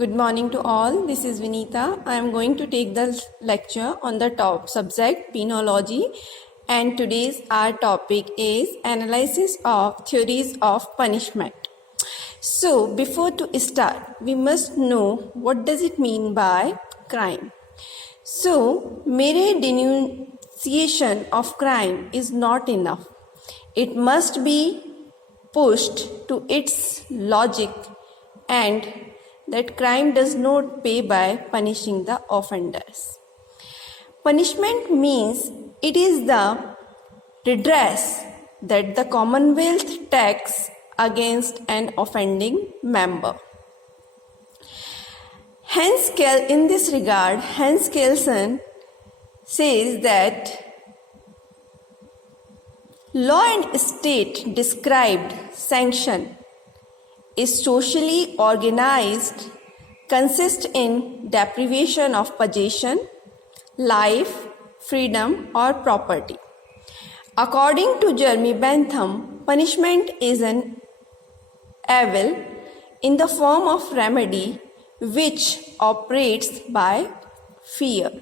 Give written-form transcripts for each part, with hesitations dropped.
Good morning to all. This is Vinita. I am going to take the lecture on the top subject penology, and today's our topic is analysis of theories of punishment. So before to start, we must know what does it mean by crime. So mere denunciation of crime is not enough. It must be pushed to its logic and that crime does not pay by punishing the offenders. Punishment means it is the redress that the Commonwealth takes against an offending member. In this regard, Hans Kelsen says that law and state described sanction is socially organized, consists in deprivation of possession, life, freedom or property. According to Jeremy Bentham, punishment is an evil in the form of remedy which operates by fear.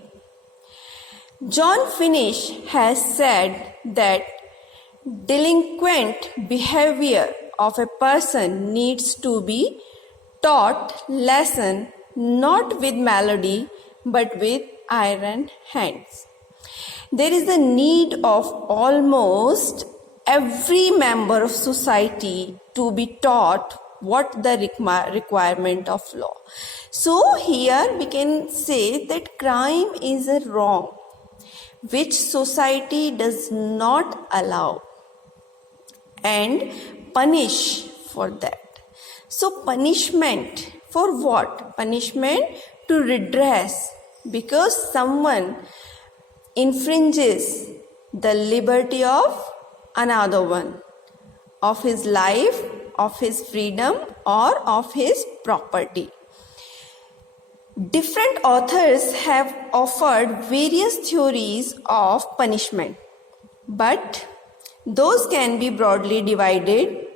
John Finch has said that delinquent behavior of a person needs to be taught lesson not with melody but with iron hands. There is a need of almost every member of society to be taught what the requirement of law. So here we can say that crime is a wrong which society does not allow and punish for that. So punishment for what? Punishment to redress because someone infringes the liberty of another one, of his life, of his freedom or of his property. Different authors have offered various theories of punishment, but those can be broadly divided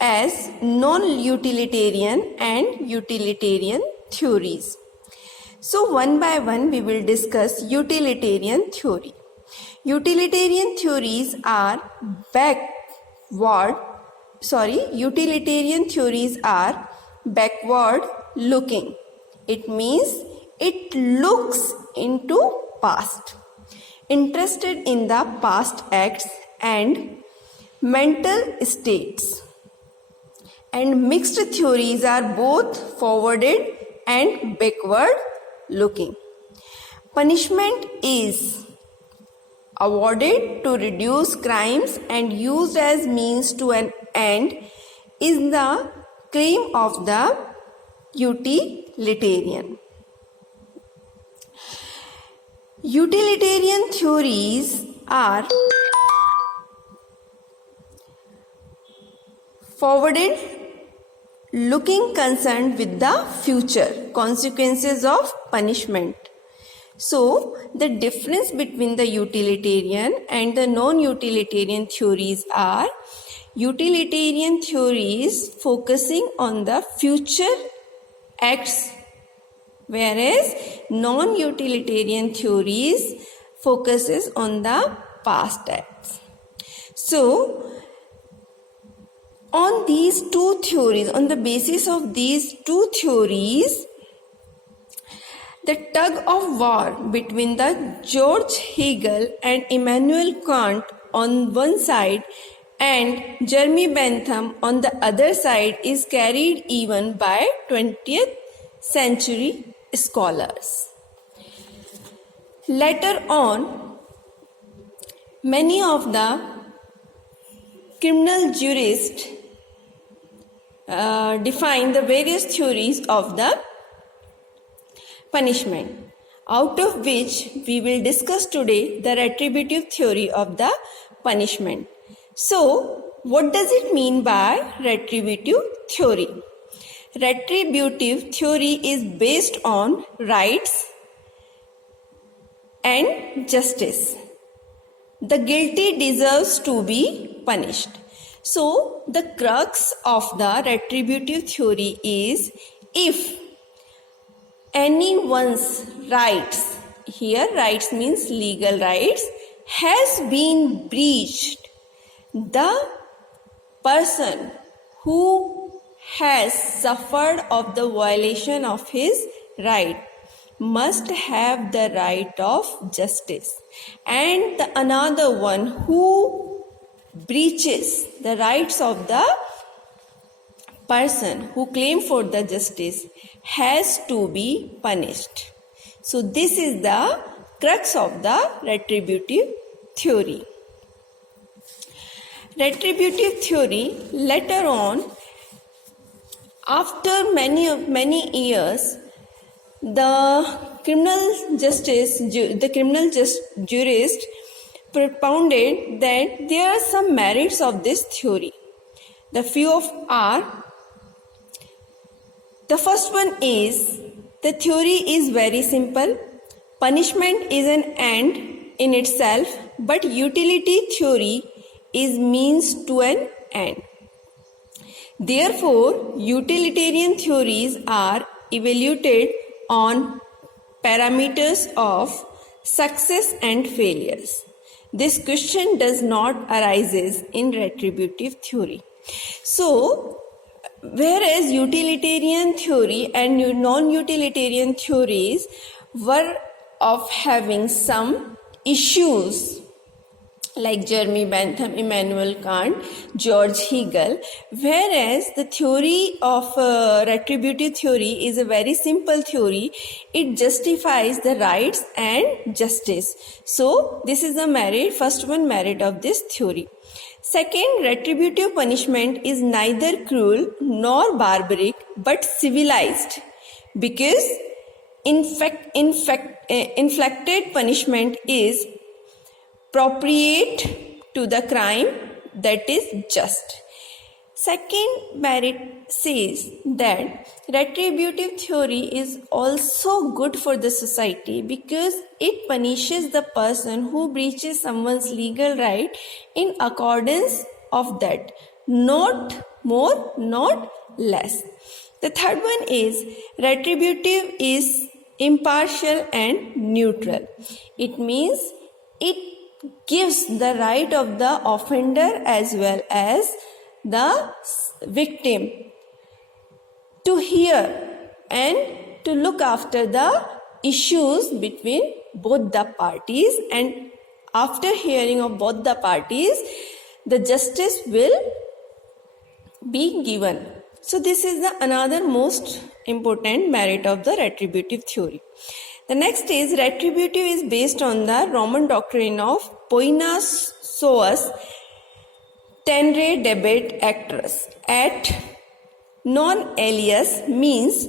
as non-utilitarian and utilitarian theories. So one by one we will discuss utilitarian theory. Utilitarian theories are backward looking. It means it looks into past, interested in the past acts and mental states. And mixed theories are both forwarded and backward looking. Punishment is awarded to reduce crimes and used as means to an end is the claim of the utilitarian. Utilitarian theories are forwarded looking concerned with the future consequences of punishment. So the difference between the utilitarian and the non-utilitarian theories are utilitarian theories focusing on the future acts, whereas non-utilitarian theories focuses on the past acts. So on the basis of these two theories, the tug of war between the George Hegel and Immanuel Kant on one side and Jeremy Bentham on the other side is carried even by 20th century scholars. Later on, many of the criminal jurists define the various theories of the punishment, out of which we will discuss today the retributive theory of the punishment. So, what does it mean by retributive theory? Retributive theory is based on rights and justice. The guilty deserves to be punished. So, the crux of the retributive theory is if anyone's rights, here rights means legal rights, has been breached, the person who has suffered of the violation of his right must have the right of justice, and the another one who breaches the rights of the person who claim for the justice has to be punished. So this is the crux of the retributive theory. Retributive theory later on, after many years, the criminal jurist propounded that there are some merits of this theory. The few of are: the first one is, the theory is very simple. Punishment is an end in itself, but utility theory is means to an end. Therefore, utilitarian theories are evaluated on parameters of success and failures. This question does not arise in retributive theory. So, whereas utilitarian theory and non-utilitarian theories were of having some issues, like Jeremy Bentham, Immanuel Kant, George Hegel, whereas the theory of retributive theory is a very simple theory. It justifies the rights and justice. So this is the first merit of this theory. Second, retributive punishment is neither cruel nor barbaric but civilized, because inflicted punishment is appropriate to the crime, that is just. Second merit says that retributive theory is also good for the society because it punishes the person who breaches someone's legal right in accordance of that, not more, not less. The third one is retributive is impartial and neutral. It means it gives the right of the offender as well as the victim to hear and to look after the issues between both the parties, and after hearing of both the parties, the justice will be given. So this is the another most important merit of the retributive theory. The next is retributive is based on the Roman doctrine of poenas suos tenere debet actus, et non alias, means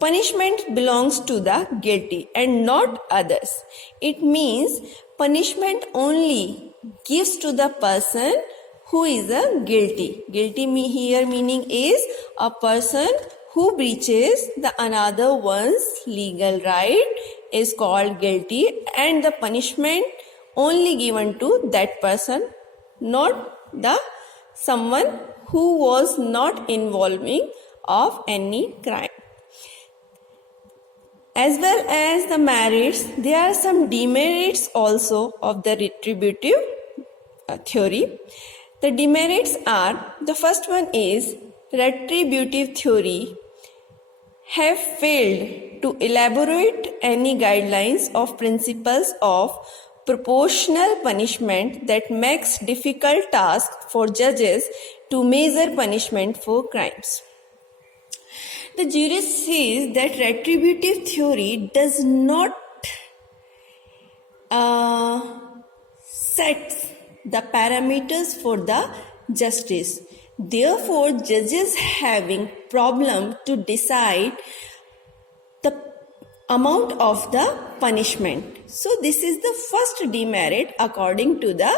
punishment belongs to the guilty and not others. It means punishment only gives to the person who is a guilty. Guilty here meaning is a person who breaches the another one's legal right is called guilty, and the punishment only given to that person, not the someone who was not involving of any crime. As well as the merits, there are some demerits also of the retributive theory. The demerits are, the first one is retributive theory have failed to elaborate any guidelines of principles of proportional punishment that makes difficult task for judges to measure punishment for crimes. The jurist says that retributive theory does not set the parameters for the justice. Therefore, judges having problem to decide the amount of the punishment. So this is the first demerit according to the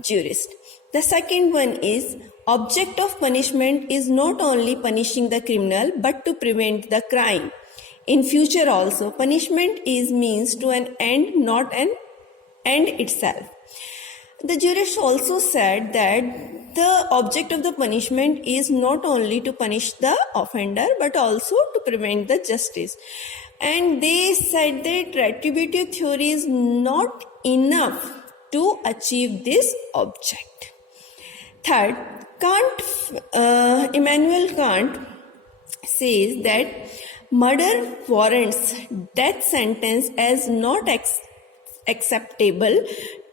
jurist. The second one is object of punishment is not only punishing the criminal but to prevent the crime. In future also, punishment is means to an end, not an end itself. The jurist also said that the object of the punishment is not only to punish the offender but also to prevent the justice. And they said that retributive theory is not enough to achieve this object. Third, Immanuel Kant says that murder warrants death sentence as not acceptable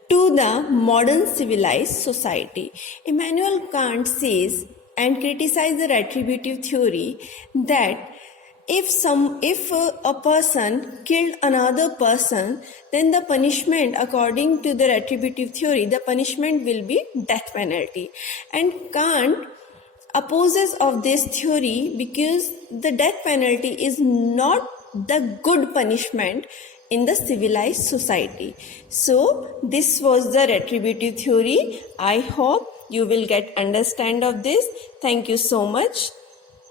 to the modern civilized society. Immanuel Kant says and criticizes the retributive theory that if a person killed another person, then the punishment, according to the retributive theory, the punishment will be death penalty. And Kant opposes of this theory because the death penalty is not the good punishment in the civilized society. So this was the retributive theory. I hope you will get understand of this. Thank you so much.